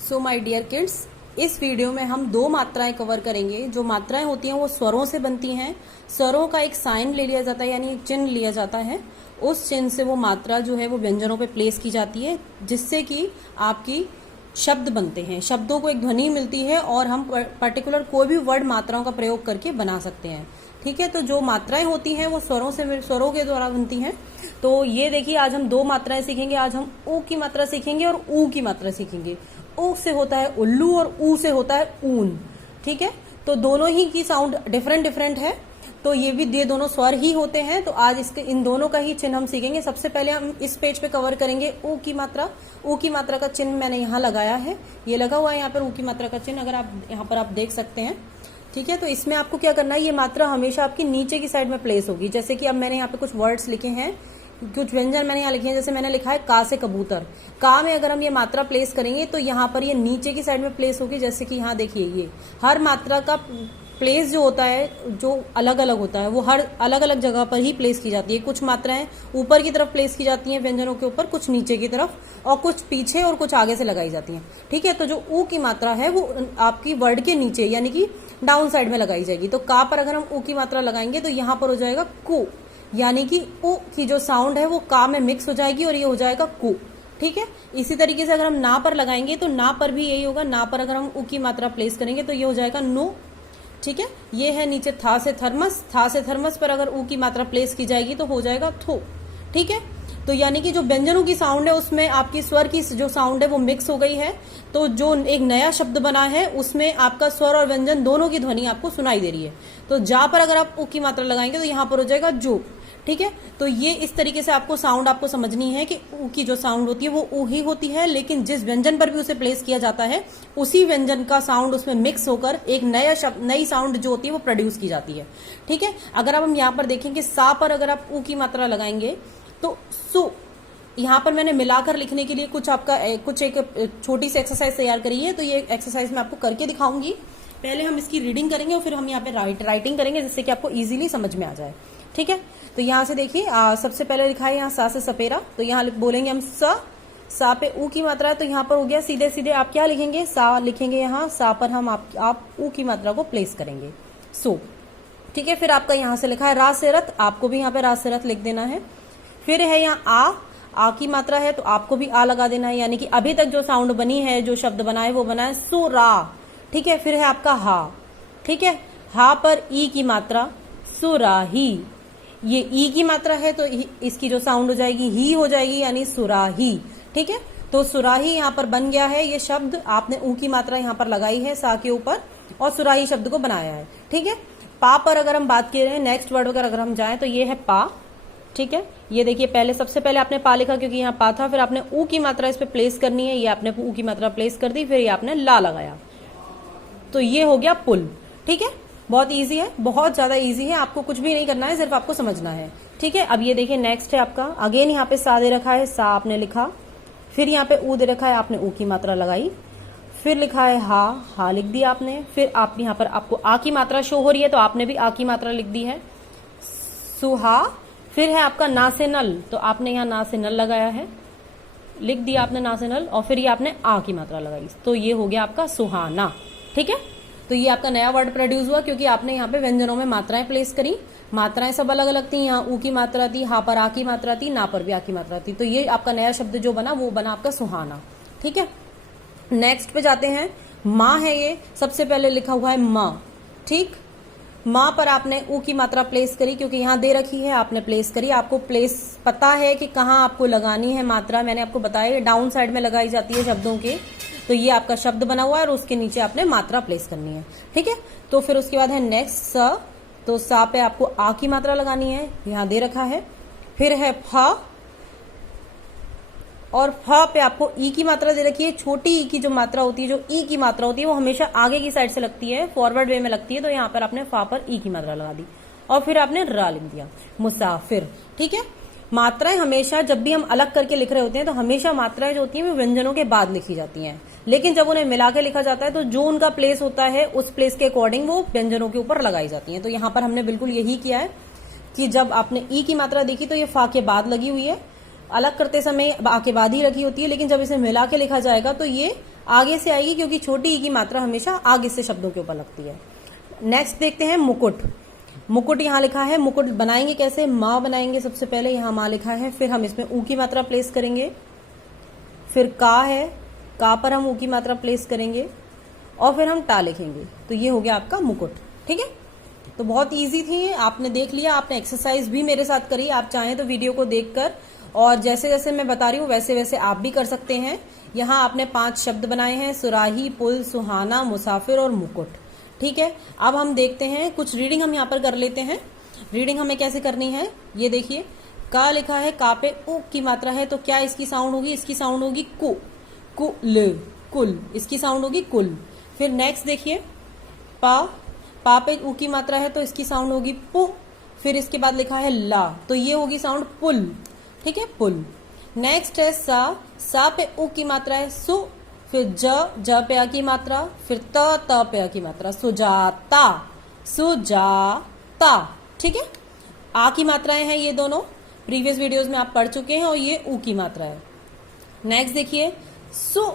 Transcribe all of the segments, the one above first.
So my dear kids, इस video में हम दो मात्राएं कवर करेंगे। जो मात्राएं होती हैं वो स्वरों से बनती हैं। स्वरों का एक साइन ले लिया जाता है, यानी एक चिन्ह लिया जाता है। उस चिन्ह से वो मात्रा जो है वो व्यंजनों पे प्लेस की जाती है, जिससे कि आपकी शब्द बनते हैं, शब्दों को एक ध्वनि मिलती है और हम पर्टिकुलर कोई भी वर्ड मात्राओं का प्रयोग करके बना सकते हैं। ठीक है, तो जो मात्राएं होती हैं वो स्वरों के द्वारा बनती हैं। तो ये देखिए, आज हम दो मात्राएं सीखेंगे। आज हम ऊ की मात्रा सीखेंगे और ऊ की मात्रा सीखेंगे। ऊ से होता है उल्लू और ऊ से होता है ऊन। ठीक है, तो दोनों ही की साउंड डिफरेंट है। तो ये दोनों स्वर ही होते हैं। तो आज इसके इन दोनों का ही चिन्ह हम सीखेंगे। सबसे पहले हम इस पेज पे कवर करेंगे ऊ की मात्रा। ऊ की मात्रा का चिन्ह मैंने यहाँ लगाया है, ये लगा हुआ है यहाँ पर ऊ की मात्रा का चिन्ह, अगर आप यहाँ पर आप देख सकते हैं। ठीक है, तो इसमें आपको क्या करना है, ये मात्रा हमेशा आपकी नीचे की साइड में प्लेस होगी। जैसे कि अब मैंने यहाँ पे कुछ वर्ड्स लिखे हैं, कुछ व्यंजन मैंने यहाँ लिखे हैं। जैसे मैंने लिखा है का से कबूतर। का में अगर हम ये मात्रा प्लेस करेंगे तो यहाँ पर ये नीचे की साइड में प्लेस होगी। जैसे कि यहाँ देखिए, ये हर मात्रा का प्लेस जो होता है, जो अलग अलग होता है, वो हर अलग अलग जगह पर ही प्लेस की जाती है। कुछ मात्राएं ऊपर की तरफ प्लेस की जाती हैं व्यंजनों के ऊपर, कुछ नीचे की तरफ, और कुछ पीछे और कुछ आगे से लगाई जाती हैं। ठीक है, तो जो ऊ की मात्रा है वो आपकी वर्ड के नीचे यानी कि डाउन साइड में लगाई जाएगी। तो का पर अगर हम ऊ की मात्रा लगाएंगे तो यहाँ पर हो जाएगा कु, यानी कि ऊ की जो साउंड है वो का में मिक्स हो जाएगी और ये हो जाएगा कु। ठीक है, इसी तरीके से अगर हम ना पर लगाएंगे तो ना पर भी यही होगा। ना पर अगर हम ऊ की मात्रा प्लेस करेंगे तो ये हो जाएगा नो। ठीक है, ये है नीचे था से थर्मस। था से थर्मस पर अगर ऊ की मात्रा प्लेस की जाएगी तो हो जाएगा थो। ठीक है, तो यानी कि जो व्यंजनों की साउंड है उसमें आपकी स्वर की जो साउंड है वो मिक्स हो गई है। तो जो एक नया शब्द बना है उसमें आपका स्वर और व्यंजन दोनों की ध्वनि आपको सुनाई दे रही है। तो जा पर अगर आप ऊ की मात्रा लगाएंगे तो यहाँ पर हो जाएगा जो। ठीक है, तो ये इस तरीके से आपको साउंड आपको समझनी है कि ऊ की जो साउंड होती है वो ऊ ही होती है, लेकिन जिस व्यंजन पर भी उसे प्लेस किया जाता है उसी व्यंजन का साउंड उसमें मिक्स होकर एक नया शब्द, नई साउंड जो होती है वो प्रोड्यूस की जाती है। ठीक है, अगर अब हम यहाँ पर देखेंगे सा पर अगर आप ऊ की मात्रा लगाएंगे तो सु। यहाँ पर मैंने मिलाकर लिखने के लिए कुछ एक छोटी सी एक्सरसाइज तैयार करी है। तो ये एक्सरसाइज मैं आपको करके दिखाऊंगी। पहले हम इसकी रीडिंग करेंगे और फिर हम यहाँ पे राइटिंग करेंगे, जिससे कि आपको इजीली समझ में आ जाए। ठीक है, तो यहाँ से देखिए, सबसे पहले लिखा है यहाँ सा से सपेरा। तो यहाँ बोलेंगे हम सा पे ऊ की मात्रा है, तो यहाँ पर हो गया। सीधे सीधे आप क्या लिखेंगे, सा लिखेंगे। यहाँ सा पर हम आप ऊ की मात्रा को प्लेस करेंगे, सो। ठीक है, फिर आपका यहाँ से लिखा है रा से रथ, आपको भी यहाँ पे रा से रथ लिख देना है। फिर है यहाँ आ की मात्रा है, तो आपको भी आ लगा देना है, यानी कि अभी तक जो साउंड बनी है, जो शब्द बना है वो बना है सुरा। ठीक है, फिर है आपका हा। ठीक है, हा पर ई की मात्रा सुराही। ये ई की मात्रा है तो इसकी जो साउंड हो जाएगी ही हो जाएगी, यानी सुराही। ठीक है, तो सुराही यहाँ पर बन गया है। ये शब्द आपने ऊ की मात्रा यहाँ पर लगाई है सा के ऊपर और सुराही शब्द को बनाया है। ठीक है, पा पर अगर हम बात कर रहे हैं, नेक्स्ट वर्ड पर अगर हम जाएं तो ये है पा। ठीक है, ये देखिए, सबसे पहले आपने पा लिखा क्योंकि यहाँ पा था, फिर आपने ऊ की मात्रा इस पे प्लेस करनी है। ये आपने ऊ की मात्रा प्लेस कर दी, फिर ये आपने ला लगाया, तो ये हो गया पुल। ठीक है, बहुत इजी है, बहुत ज्यादा इजी है। आपको कुछ भी नहीं करना है, सिर्फ आपको समझना है। ठीक है, अब ये देखिए नेक्स्ट है आपका, अगेन यहाँ पे सा दे रखा है, सा आपने लिखा। फिर यहाँ पे ऊ दे रखा है, आपने ऊ की मात्रा लगाई। फिर लिखा है हा लिख दिया आपने। फिर आप यहाँ पर आपको आ की मात्रा शो हो रही है, तो आपने भी आ की मात्रा लिख दी है, सुहा। फिर है आपका ना से नल, तो आपने यहाँ ना से नल लगाया है, लिख दिया आपने ना से नल, और फिर ये आपने आ की मात्रा लगाई, तो ये हो गया आपका सुहाना। ठीक है, तो ये आपका नया वर्ड प्रोड्यूस हुआ क्योंकि आपने यहाँ पे व्यंजनों में मात्राएं प्लेस करी। मात्राएं सब अलग अलग थी, यहाँ ऊ की मात्रा थी, हा पर आ की मात्रा थी, ना पर भी आ की मात्रा थी। तो ये आपका नया शब्द जो बना वो बना आपका सुहाना। ठीक है, नेक्स्ट पे जाते हैं। माँ है, ये सबसे पहले लिखा हुआ है माँ। ठीक, माँ पर आपने ऊ की मात्रा प्लेस करी क्योंकि यहाँ दे रखी है, आपने प्लेस करी। आपको प्लेस पता है कि कहाँ आपको लगानी है मात्रा, मैंने आपको बताया डाउन साइड में लगाई जाती है शब्दों के। तो ये आपका शब्द बना हुआ है और उसके नीचे आपने मात्रा प्लेस करनी है। ठीक है, तो फिर उसके बाद है नेक्स्ट स, तो सा पे आपको आ की मात्रा लगानी है, यहाँ दे रखा है। फिर है फा, और फा पे आपको ई की मात्रा दे रखी है। छोटी ई की जो मात्रा होती है, जो ई की मात्रा होती है वो हमेशा आगे की साइड से लगती है, फॉरवर्ड वे में लगती है। तो यहाँ पर आपने फा पर ई की मात्रा लगा दी और फिर आपने रा लिख दिया, मुसाफिर। ठीक है, मात्राएं हमेशा जब भी हम अलग करके लिख रहे होते हैं तो हमेशा मात्राएं जो होती हैं वो व्यंजनों के बाद लिखी जाती हैं, लेकिन जब उन्हें मिला के लिखा जाता है तो जो उनका प्लेस होता है उस प्लेस के अकॉर्डिंग वो व्यंजनों के ऊपर लगाई जाती हैं। तो यहाँ पर हमने बिल्कुल यही किया है कि जब आपने ई की मात्रा देखी तो ये फा के बाद लगी हुई है, अलग करते समय आ के बाद ही रखी होती है, लेकिन जब इसे मिला के लिखा जाएगा तो ये आगे से आएगी, क्योंकि छोटी ई की मात्रा हमेशा आगे से शब्दों के ऊपर लगती है। नेक्स्ट देखते हैं मुकुट। मुकुट यहाँ लिखा है, मुकुट बनाएंगे कैसे? माँ बनाएंगे सबसे पहले, यहाँ माँ लिखा है, फिर हम इसमें ऊ की मात्रा प्लेस करेंगे, फिर का है, का पर हम ऊ की मात्रा प्लेस करेंगे और फिर हम टा लिखेंगे, तो ये हो गया आपका मुकुट। ठीक है, तो बहुत इजी थी, आपने देख लिया, आपने एक्सरसाइज भी मेरे साथ करी। आप चाहें तो वीडियो को देखकर और जैसे जैसे मैं बता रही हूँ वैसे वैसे आप भी कर सकते हैं। यहाँ आपने 5 शब्द बनाए हैं, सुराही, पुल, सुहाना, मुसाफिर और मुकुट। ठीक है, अब हम देखते हैं कुछ रीडिंग हम यहाँ पर कर लेते हैं। रीडिंग हमें कैसे करनी है ये देखिए। का लिखा है, का पे उ की मात्रा है, तो क्या इसकी साउंड होगी? इसकी साउंड होगी कु, कुल, कुल, इसकी साउंड होगी कुल। फिर नेक्स्ट देखिए, पा पे उ की मात्रा है तो इसकी साउंड होगी पु। फिर इसके बाद लिखा है ला, तो ये होगी साउंड पुल। ठीक है, पुल। नेक्स्ट है सा पे उ की मात्रा है सु। फिर ज पे आ की मात्रा, फिर त पे आ की मात्रा, सुजाता, सुजाता। ठीक है, आ की मात्राएं हैं ये दोनों, प्रीवियस वीडियोस में आप पढ़ चुके हैं, और ये उ की मात्रा है। नेक्स्ट देखिए, सु,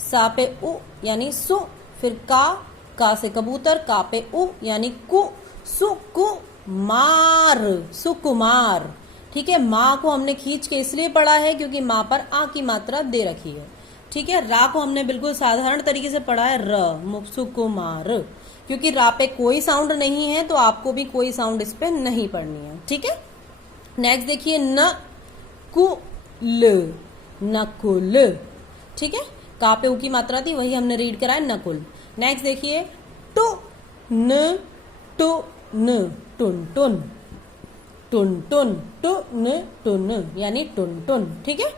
सा पे उ यानी सु। फिर का से कबूतर, का पे उ यानी कु, सुकुमार, सुकुमार। ठीक है, माँ को हमने खींच के इसलिए पढ़ा है क्योंकि माँ पर आ की मात्रा दे रखी है। ठीक है, रा को हमने बिल्कुल साधारण तरीके से पढ़ा है, र, सुकुमार, क्योंकि रा पे कोई साउंड नहीं है तो आपको भी कोई साउंड इस पे नहीं पढ़नी है। ठीक है, नेक्स्ट देखिए, न कुल, नकुल। ठीक है, का पे उ की मात्रा थी, वही हमने रीड करा है, नकुल। नेक्स्ट देखिए, टू न, टुन टुन, टुन टुन, टुन टुन यानी टुन टुन। ठीक है,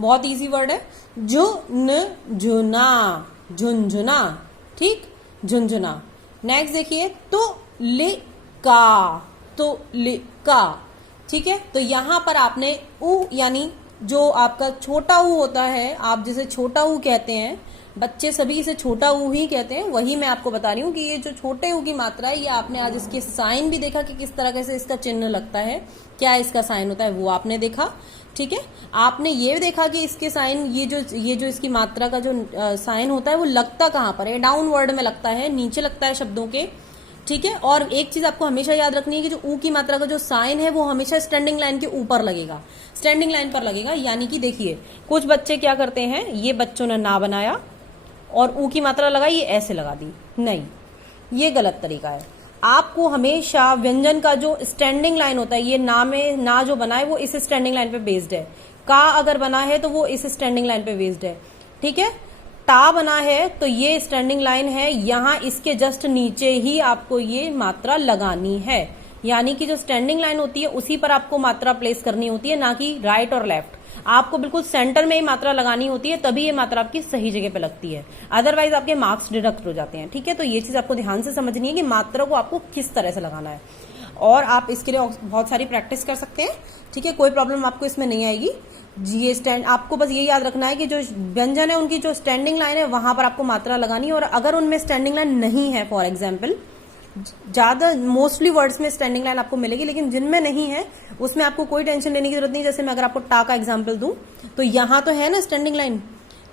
बहुत इजी वर्ड है। झुना, झुनझुना। ठीक, झुनझुना। नेक्स्ट देखिए, तुलिका, तुलिका। ठीक है, तो यहां पर आपने उ यानी जो आपका छोटा ऊ होता है, आप जिसे छोटा ऊ कहते हैं, बच्चे सभी इसे छोटा ऊ ही कहते हैं, वही मैं आपको बता रही हूँ कि ये जो छोटे ऊ की मात्रा है, ये आपने आज इसके साइन भी देखा कि किस तरह से इसका चिन्ह लगता है, क्या इसका साइन होता है वो आपने देखा। ठीक है, आपने ये देखा कि इसके साइन, ये जो इसकी मात्रा का जो साइन होता है वो लगता कहाँ पर है? डाउन वर्ड में लगता है, नीचे लगता है शब्दों के। ठीक है, और एक चीज आपको हमेशा याद रखनी है कि जो ऊ की मात्रा का जो साइन है वो हमेशा स्टैंडिंग लाइन के ऊपर लगेगा, स्टैंडिंग लाइन पर लगेगा। यानी कि देखिए, कुछ बच्चे क्या करते हैं, ये बच्चों ने ना बनाया और ऊ की मात्रा लगाई, ये ऐसे लगा दी, नहीं, ये गलत तरीका है। आपको हमेशा व्यंजन का जो स्टैंडिंग लाइन होता है, ये ना में ना जो बना है वो इस स्टैंडिंग लाइन पे बेस्ड है। का अगर बना है तो वो इस स्टैंडिंग लाइन पे बेस्ड है। ठीक है, टा बना है तो ये स्टैंडिंग लाइन है, यहां इसके जस्ट नीचे ही आपको ये मात्रा लगानी है। यानी कि जो स्टैंडिंग लाइन होती है उसी पर आपको मात्रा प्लेस करनी होती है, ना कि राइट और लेफ्ट। आपको बिल्कुल सेंटर में ही मात्रा लगानी होती है, तभी ये मात्रा आपकी सही जगह पे लगती है, अदरवाइज आपके मार्क्स डिडक्ट हो जाते हैं। ठीक है, तो ये चीज आपको ध्यान से समझनी है कि मात्रा को आपको किस तरह से लगाना है, और आप इसके लिए बहुत सारी प्रैक्टिस कर सकते हैं। ठीक है, कोई प्रॉब्लम आपको इसमें नहीं आएगी। ये स्टैंड, आपको बस ये याद रखना है कि जो व्यंजन है उनकी जो स्टैंडिंग लाइन है वहां पर आपको मात्रा लगानी है, और अगर उनमें स्टैंडिंग लाइन नहीं है, फॉर एग्जाम्पल, ज्यादा मोस्टली वर्ड्स में स्टैंडिंग लाइन आपको मिलेगी, लेकिन जिनमें नहीं है उसमें आपको कोई टेंशन लेने की जरूरत नहीं। जैसे मैं अगर आपको टा का एग्जांपल दूं तो यहां तो है ना स्टैंडिंग लाइन,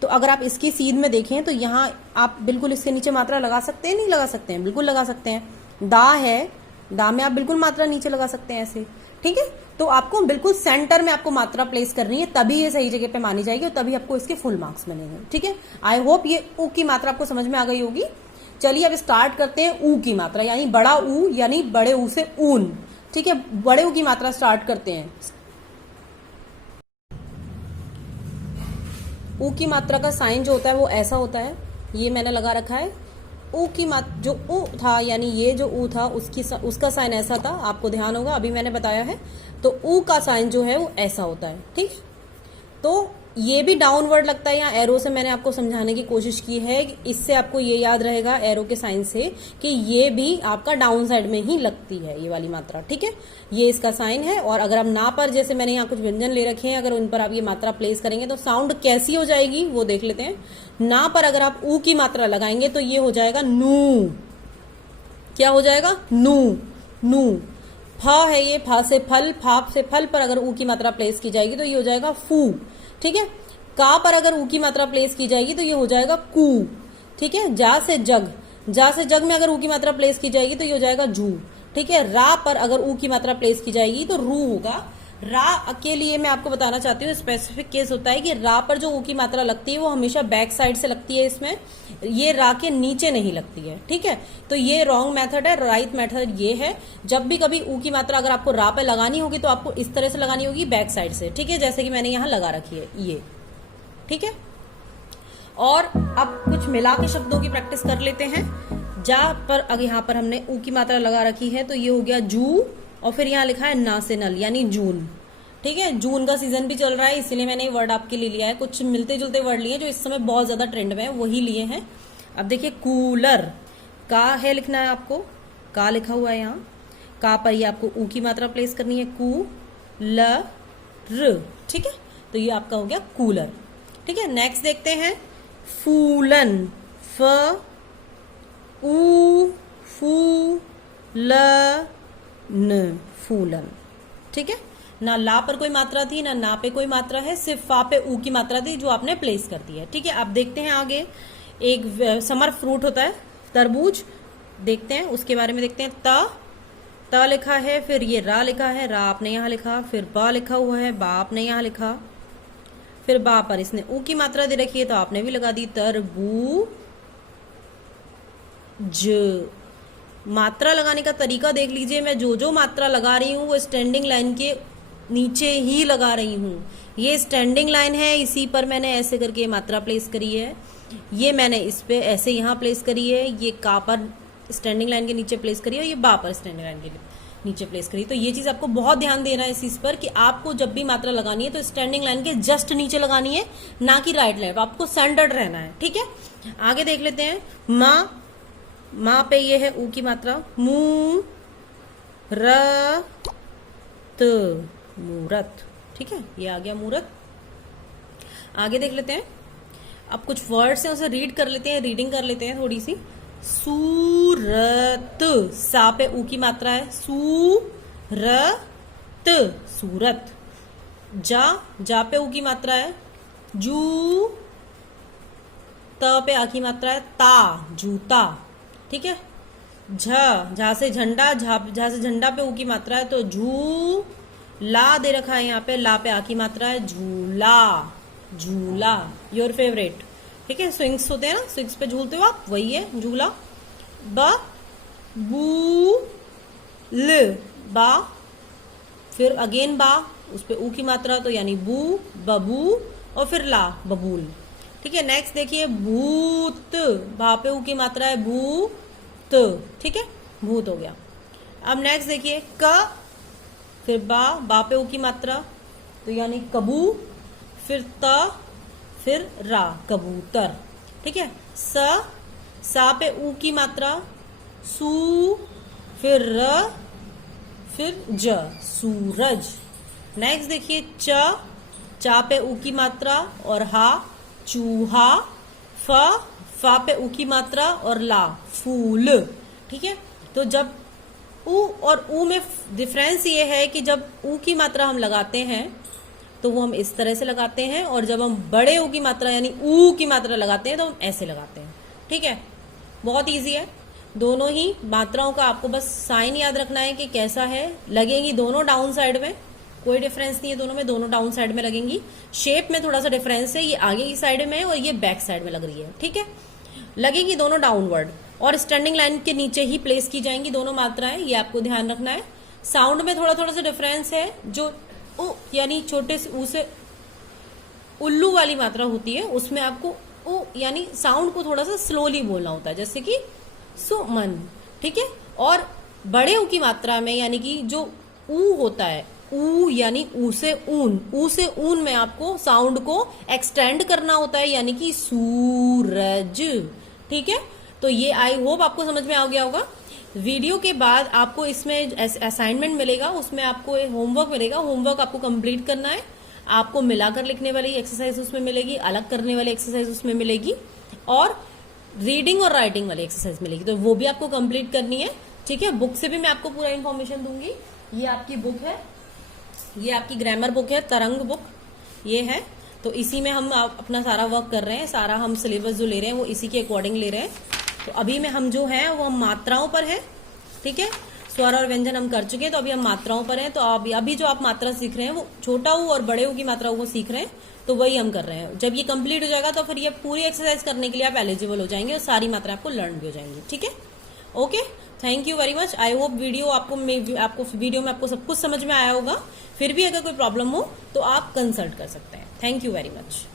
तो अगर आप इसकी सीध में देखें तो यहां आप बिल्कुल इसके नीचे मात्रा लगा सकते हैं, नहीं लगा सकते हैं? बिल्कुल लगा सकते हैं। दा है, दा में आप बिल्कुल मात्रा नीचे लगा सकते हैं ऐसे। ठीक है, तो आपको बिल्कुल सेंटर में आपको मात्रा प्लेस करनी है, तभी ये सही जगह पे मानी जाएगी और तभी आपको इसके फुल मार्क्स मिलेंगे। ठीक है, आई होप ये ऊ की मात्रा आपको समझ में आ गई होगी। चलिए अब स्टार्ट करते हैं ऊ की मात्रा, यानी बड़ा ऊ, यानी बड़े ऊ से ऊन। ठीक है, बड़े ऊ की मात्रा स्टार्ट करते हैं। ऊ की मात्रा का साइन जो होता है वो ऐसा होता है, ये मैंने लगा रखा है। ऊ की मात्रा, जो ऊ था यानी ये जो ऊ था उसका साइन ऐसा था, आपको ध्यान होगा, अभी मैंने बताया है। तो ऊ का साइन जो है वो ऐसा होता है। ठीक, तो ये भी डाउनवर्ड लगता है, यहाँ एरो से मैंने आपको समझाने की कोशिश की है। इससे आपको ये याद रहेगा एरो के साइन से कि ये भी आपका डाउन साइड में ही लगती है, ये वाली मात्रा। ठीक है, ये इसका साइन है। और अगर आप ना पर, जैसे मैंने यहाँ कुछ व्यंजन ले रखे हैं, अगर उन पर आप ये मात्रा प्लेस करेंगे तो साउंड कैसी हो जाएगी वो देख लेते हैं। ना पर अगर आप ऊ की मात्रा लगाएंगे तो ये हो जाएगा नू। क्या हो जाएगा? नू, नू। फ है ये, फा से फल, फा से फल पर अगर ऊ की मात्रा प्लेस की जाएगी तो ये हो जाएगा फू, ठीक है। का पर अगर ऊ की मात्रा प्लेस की जाएगी तो ये हो जाएगा कू, ठीक है। जा से जग, जा से जग में अगर ऊ की मात्रा प्लेस की जाएगी तो ये हो जाएगा जू, ठीक है। रा पर अगर ऊ की मात्रा प्लेस की जाएगी तो रू होगा। रा के लिए मैं आपको बताना चाहती हूँ, स्पेसिफिक केस होता है कि रा पर जो ऊ की मात्रा लगती है वो हमेशा बैक साइड से लगती है, इसमें ये रा के नीचे नहीं लगती है, ठीक है। तो ये रॉन्ग मेथड है। राइट मेथड ये है, जब भी कभी ऊ की मात्रा अगर आपको रा पे लगानी होगी तो आपको इस तरह से लगानी होगी, बैक साइड से, ठीक है, जैसे कि मैंने यहाँ लगा रखी है ये, ठीक है। और अब कुछ मिला के शब्दों की प्रैक्टिस कर लेते हैं। जा पर अगर यहाँ पर हमने ऊ की मात्रा लगा रखी है तो ये हो गया जू, और फिर यहाँ लिखा है ना से नल यानी जून, ठीक है। जून का सीजन भी चल रहा है इसीलिए मैंने ये वर्ड आपके लिए लिया है। कुछ मिलते जुलते वर्ड लिए जो इस समय बहुत ज्यादा ट्रेंड में है वही लिए हैं। अब देखिए कूलर, का है लिखना है आपको, का लिखा हुआ है यहाँ, का पर ये आपको ऊ की मात्रा प्लेस करनी है, कू ल र, ठीक है। तो ये आपका हो गया कूलर, ठीक है। नेक्स्ट देखते हैं फूलन, फ ऊ फू ल न, फूलन, ठीक है। ना ला पर कोई मात्रा थी ना पे कोई मात्रा है, सिर्फ फा पे ऊ की मात्रा थी जो आपने प्लेस कर दी है, ठीक है। अब देखते हैं आगे, एक समर फ्रूट होता है तरबूज, देखते हैं उसके बारे में देखते हैं। त लिखा है, फिर ये रा लिखा है, रा आपने यहाँ लिखा, फिर बा लिखा हुआ है, बा आपने यहाँ लिखा, फिर बा पर इसने ऊ की मात्रा दे रखी है तो आपने भी लगा दी, तरबू ज। मात्रा लगाने का तरीका देख लीजिए, मैं जो जो मात्रा लगा रही हूँ वो स्टैंडिंग लाइन के नीचे ही लगा रही हूँ। ये स्टैंडिंग लाइन है, इसी पर मैंने ऐसे करके मात्रा प्लेस करी है, ये मैंने इस पे ऐसे यहाँ प्लेस करी है, ये का पर स्टैंडिंग लाइन के नीचे प्लेस करी है, और ये बा पर स्टैंडिंग लाइन के नीचे प्लेस करी। तो ये चीज आपको बहुत ध्यान देना है इस चीज पर कि आपको जब भी मात्रा लगानी है तो स्टैंडिंग लाइन के जस्ट नीचे लगानी है, ना कि राइट लाइन, आपको सेंटर्ड रहना है, ठीक है। आगे देख लेते हैं माँ, माँ पे ये है ऊ की मात्रा, मू र त, मूरत, ठीक है, ये आ गया मूरत। आगे देख लेते हैं, अब कुछ वर्ड्स हैं उसे रीड कर लेते हैं, रीडिंग कर लेते हैं थोड़ी सी। सूरत, सा पे ऊ की मात्रा है, सू र त, सूरत। जा पे ऊ की मात्रा है, जू, त पे आ की मात्रा है, ता, जूता, ठीक है। झा से झंडा, झा से झंडा पे ऊ की मात्रा है तो झू, ला दे रखा है यहाँ पे, ला पे आ की मात्रा है, झूला, झूला, योर फेवरेट, ठीक है। स्विंग्स होते हैं ना, स्विंग्स पे झूलते हो आप, वही है झूला। बू ल, बा, फिर अगेन बा, उस पे ऊ की मात्रा तो यानी बू, बबू, और फिर ला, बबूल, ठीक है। नेक्स्ट देखिए भूत, भा पे ऊ की मात्रा है, भूत, ठीक है, भूत हो गया। अब नेक्स्ट देखिए क, फिर बा पे ऊ की मात्रा तो यानी कबू, फिर त, फिर रा, कबूतर, ठीक है। सा पे ऊ की मात्रा, सू, फिर र, फिर ज, सूरज। नेक्स्ट देखिए चा पे ऊ की मात्रा और हा, चूहा, फा पे ऊ की मात्रा और ला, फूल, ठीक है। तो जब ऊ और ऊ में डिफरेंस ये है कि जब ऊ की मात्रा हम लगाते हैं तो वो हम इस तरह से लगाते हैं, और जब हम बड़े ऊ की मात्रा यानी ऊ की मात्रा लगाते हैं तो हम ऐसे लगाते हैं, ठीक है। बहुत इजी है, दोनों ही मात्राओं का आपको बस साइन याद रखना है कि कैसा है। लगेंगी दोनों डाउन साइड में, कोई डिफरेंस नहीं है दोनों में, दोनों डाउन साइड में लगेंगी। शेप में थोड़ा सा डिफरेंस है, ये आगे की साइड में है और ये बैक साइड में लग रही है, ठीक है। लगेंगी दोनों डाउनवर्ड और स्टैंडिंग लाइन के नीचे ही प्लेस की जाएंगी दोनों मात्राएं, ये आपको ध्यान रखना है। साउंड में थोड़ा थोड़ा सा डिफरेंस है, जो उ यानी छोटे से ऊ से उल्लू वाली मात्रा होती है उसमें आपको उ यानी साउंड को थोड़ा सा स्लोली बोलना होता है, जैसे कि सुमन, ठीक है। और बड़े ऊ की मात्रा में यानी कि जो ऊ होता है, ऊ यानी ऊ से ऊन में आपको साउंड को एक्सटेंड करना होता है, यानी कि सूरज, ठीक है। तो ये आई होप आपको समझ में आ गया होगा। वीडियो के बाद आपको इसमें असाइनमेंट मिलेगा, उसमें आपको होमवर्क मिलेगा, होमवर्क आपको कंप्लीट करना है। आपको मिलाकर लिखने वाली एक्सरसाइज उसमें मिलेगी, अलग करने वाली एक्सरसाइज उसमें मिलेगी, और रीडिंग और राइटिंग वाली एक्सरसाइज मिलेगी, तो वो भी आपको कंप्लीट करनी है, ठीक है। बुक से भी मैं आपको पूरा इन्फॉर्मेशन दूंगी, ये आपकी बुक है, ये आपकी ग्रामर बुक है, तरंग बुक ये है। तो इसी में हम अपना सारा वर्क कर रहे हैं, सारा हम सिलेबस जो ले रहे हैं वो इसी के अकॉर्डिंग ले रहे हैं। तो अभी में हम जो है वो हम मात्राओं पर है, ठीक है। स्वर और व्यंजन हम कर चुके हैं, तो अभी हम मात्राओं पर हैं। तो अभी जो आप मात्रा सीख रहे हैं वो छोटा ऊ और बड़े ऊ की मात्राओं को सीख रहे हैं, तो वही हम कर रहे हैं। जब ये कंप्लीट हो जाएगा तो फिर ये पूरी एक्सरसाइज करने के लिए आप एलिजिबल हो जाएंगे और सारी मात्रा आपको लर्न भी हो जाएंगी, ठीक है। Okay, thank you very much. I hope video आपको वीडियो में आपको सब कुछ समझ में आया होगा। फिर भी अगर कोई प्रॉब्लम हो तो आप कंसल्ट कर सकते हैं। Thank you very much.